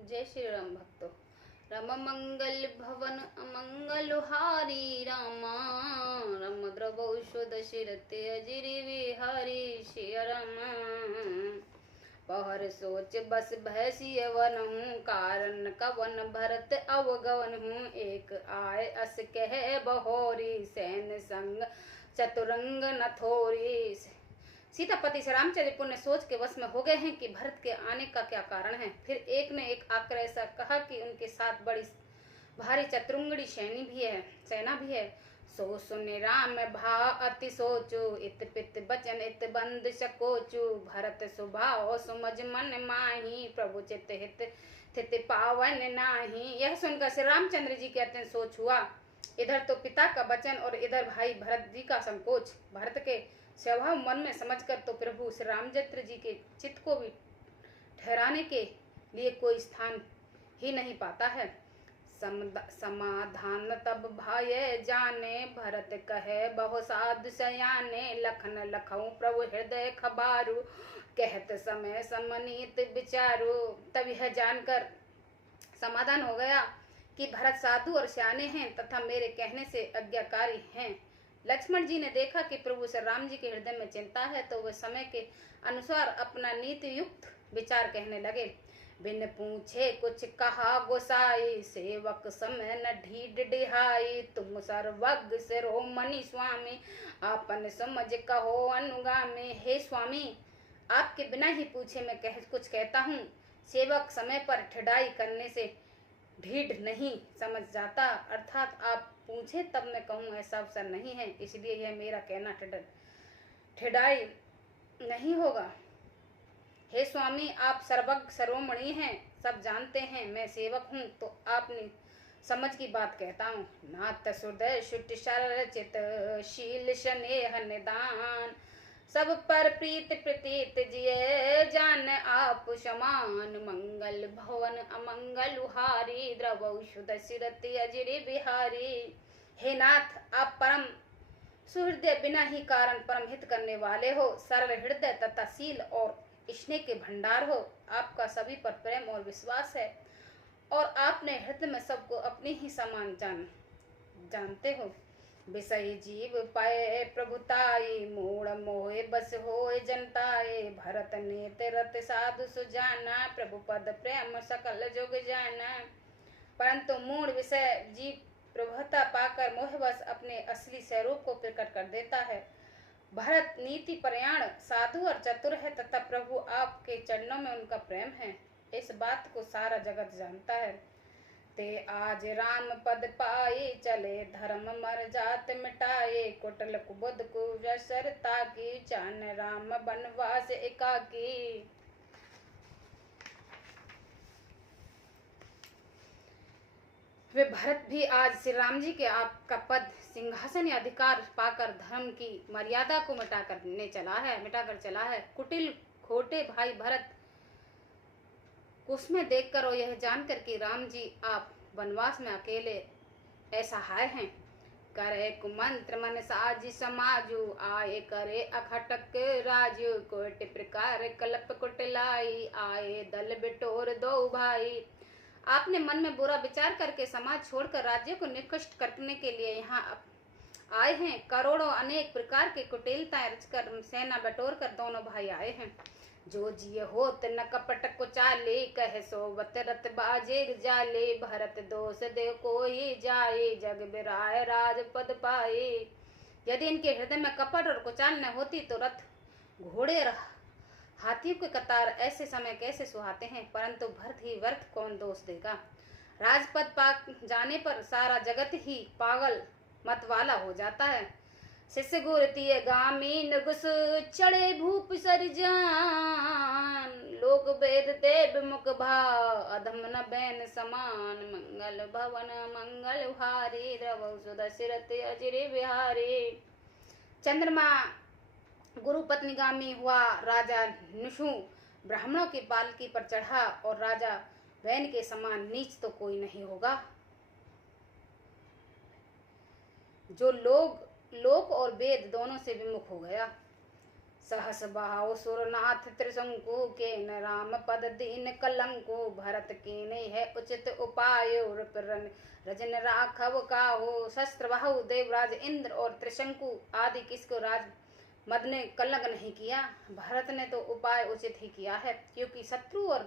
जय श्री राम भक्तों। राम मंगल भवन अमंगल हारी रामा, राम द्रवौषो दशरथे अजिरि विहारी श्री रामा। पहर सोच बस भैसिय वन हूँ, कारण कवन भरत अवगवन हूँ। एक आय अस कह बहोरी, सैन संग चतुरंग नथोरी। सीतापति श्री रामचंद्र ने सोच के वश में हो गए हैं कि भरत के आने का क्या कारण है। फिर एक ने एक आकर ऐसा कहा कि उनके साथ बड़ी भारी चतुरंगड़ी सेना भी है। सो सुने राम भा अति सोचो, इत पित बचन इत बंद सकोचु। भरत सुभाव सुमझ मन माही, प्रभु चित हित थित पावन नाही। यह सुनकर श्री रामचंद्र जी के अत्यंत सोच हुआ। इधर तो पिता का वचन और इधर भाई भरत जी का संकोच। भरत के स्वभाव मन में समझकर तो प्रभु श्री रामचंद्र जी के चित्त को भी ठहराने के लिए कोई स्थान ही नहीं पाता है। समाधान तब भाये जाने, भरत कहे बहु साधु सयाने। लखन लखऊ प्रभु हृदय खबारू, कहत समय समनीत विचारू। तब यह जानकर समाधान हो गया कि भरत साधु और सयाने हैं तथा मेरे कहने से आज्ञाकारी हैं। लक्ष्मण जी ने देखा कि प्रभु श्री राम जी के हृदय में चिंता है, तो वे समय के अनुसार अपना नीति युक्त विचार कहने लगे। बिन पूछे कुछ कहा गोसाई, सेवक समय न ढीड डिहाई। तुम सर्वज्ञ शिरोमणि स्वामी, आपन समझ कहो अनुगामी। हे स्वामी, आपके बिना ही पूछे मैं कुछ कहता हूँ। सेवक समय पर ठिठाई करने से ढीठ नहीं समझ जाता, अर्थात आप पूछे तब मैं कहूँ ऐसा अवसर नहीं है, इसलिए यह मेरा कहना ठिठाई नहीं होगा। हे स्वामी, आप सर्वज्ञ सर्वमणि हैं, सब जानते हैं। मैं सेवक हूँ तो आपने समझ की बात कहता हूँ। नाथ हृदय शुट सरल चित, शील स्नेह निदान। सब पर प्रीत प्रतीत जिये, जान आप समान। मंगल भवन अमंगल हारी, द्रवौषु दशरथ अजिरि बिहारी। हे नाथ, आप परम सुहृदय, बिना ही कारण परम हित करने वाले हो। सरल हृदय तथा शील और स्नेह के भंडार हो। आपका सभी पर प्रेम और विश्वास है और आपने हृदय में सबको अपनी ही समान जानते हो। विषय जीव पाए प्रभुताई, मूढ़ मोहे बस होए जनताए। भरत नेत रत साधु सुजाना, प्रभु पद प्रेम सकल जुग जाना। परंतु मूढ़ विषय जीव प्रभुता पाकर मोहवश अपने असली स्वरूप को प्रकट कर देता है। भरत नीति परायण साधु और चतुर है तथा प्रभु आपके चरणों में उनका प्रेम है। इस बात को सारा जगत जानता है। ते आज राम पद पाए, चले धर्म मर जात मिटाए। कुटिल कुबुद कुशर ताकी, चान राम बनवास एकाकी। वे भरत भी आज श्री राम जी के आपका पद सिंहासन या अधिकार पाकर धर्म की मर्यादा को मिटाकर चला है। कुटिल खोटे भाई भरत उसमें देखकर और यह जानकर कि राम जी आप वनवास में अकेले असहाय हैं। करे कुमंत्र मन साज समाजू, आए करे अखटक राजू। कोटि प्रकार कल्प कुटिलाई, आए दल बिटोर दो भाई। आपने मन में बुरा विचार करके समाज छोड़कर राज्य को निकृष्ट करने के लिए यहाँ आए हैं। करोड़ों अनेक प्रकार के कुटिलताएं रचकर सेना बटोर कर दोनों भाई आए हैं। जो जिये होत न कपट कुचाले, कह सोवत रत बाजे जाले। भरत दोष दे कोई जाए, जग बिराय राजपद पाए। यदि इनके हृदय में कपट और कुचाल न होती तो रथ घोड़े हाथियों के कतार ऐसे समय कैसे सुहाते हैं। परंतु भरत ही व्यर्थ कौन दोष देगा। राजपद पा जाने पर सारा जगत ही पागल मत वाला हो जाता है। शिष्य गुरतीय गामी नगुस, चढ़े भूप सर जान। लोक वेद देव मुख भाव, अधम न बैन समान। मंगल भवन मंगल हारी, द्रवौषु दशरथ अजिरि बिहारी। चंद्रमा गुरु पत्नीगामी हुआ राजा निशु ब्राह्मणों की पालकी पर चढ़ा और राजा वैन के समान नीच तो कोई नहीं होगा। जो लोक और वेद दोनों से विमुख हो गया। सहस बहाव सुरनाथ त्रिशंकु के न राम पद दीन कलंकु भरत कीने है उचित उपाय रजन राघव काहू शस्त्र बहाव देवराज इंद्र और त्रिशंकु आदि किसको राज मद ने कलंक नहीं किया। भरत ने तो उपाय उचित ही किया है, क्योंकि शत्रु और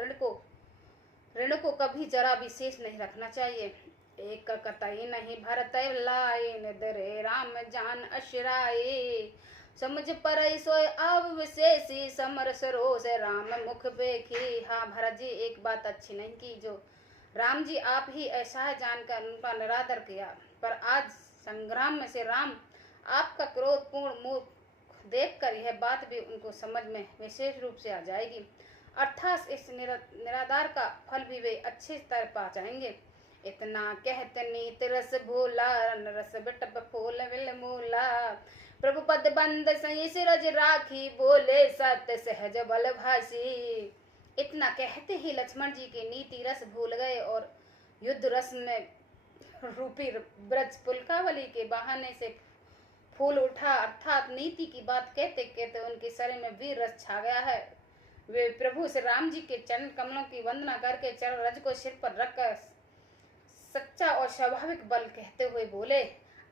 ऋण को कभी जरा भी शेष नहीं रखना चाहिए। एक कतई नहीं भरत लाए निदरे राम जान अशराए समझ पर सोय अब विशेषी समर सरो से राम मुख देखी। हाँ भरत जी, एक बात अच्छी नहीं की जो राम जी आप ही ऐसा है जानकर उनका निरादर किया, पर आज संग्राम में से राम आपका क्रोधपूर्ण मुख देखकर यह बात भी उनको समझ में विशेष रूप से आ जाएगी, अर्थात इस निराधार का फल भी वे अच्छी तरह पा जाएंगे। इतना कहत नीत रस भोला रस बिटप फूल विल मूला प्रभु पद बंद सही सिरज राखी बोले सत्य सहज बल भासी। इतना कहते ही लक्ष्मण जी के नीति रस भूल गए और युद्ध रस में रूपी ब्रज पुलकावली के बहाने से फूल उठा, अर्थात नीति की बात कहते कहते उनके शरीर में वीर रस छा गया है। वे प्रभु से राम जी के चरण कमलों की वंदना करके चरण रज को सिर पर रखकर सच्चा और स्वाभाविक बल कहते हुए बोले,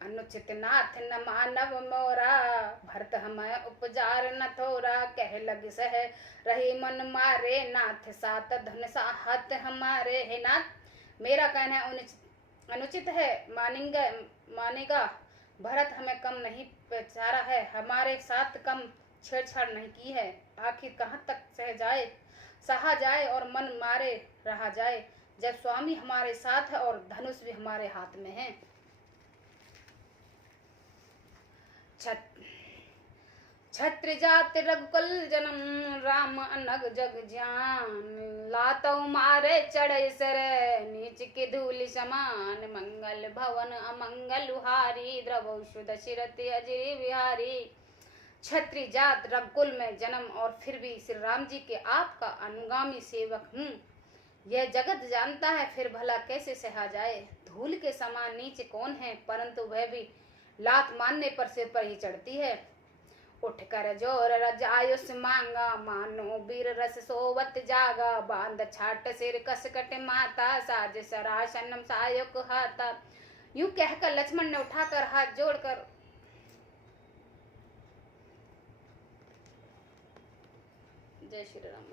अनुचित नाथ न मानव मोरा भरत हमें उपजार न थोरा कह लग सह रही मन मारे नाथ सात धन साहत हमारे। हे नाथ, मेरा कहना अनुचित है, मानेगा भरत हमें कम नहीं पहचारा है, हमारे साथ कम छेड़छाड़ नहीं की है। आखिर कहाँ तक सहा जाए और मन मारे रहा जाए, जब स्वामी हमारे साथ है और धनुष भी हमारे हाथ में है। छत्र जात रघुकुल जन्म राम अनग जग जान लातौ मारे चढ़े सर नीच के धूलि समान मंगल भवन अमंगल हारी द्रवौ शुद्ध शिरति अजय बिहारी। छत्री जात रघुकुल में जन्म और फिर भी श्री राम जी के आपका अनुगामी सेवक हूँ, यह जगत जानता है, फिर भला कैसे सहा जाए। धूल के समान नीचे कौन है, परंतु वह भी लात मारने पर सिर पर ही चढ़ती है। उठ कर जोर रज आयुष मांगा मानो वीर रस सोवत जागा बांध छाट सिर कस कट माता साज सरासनम सायुक हाथा। यूं कहकर लक्ष्मण ने उठाकर हाथ जोड़कर जय श्री राम।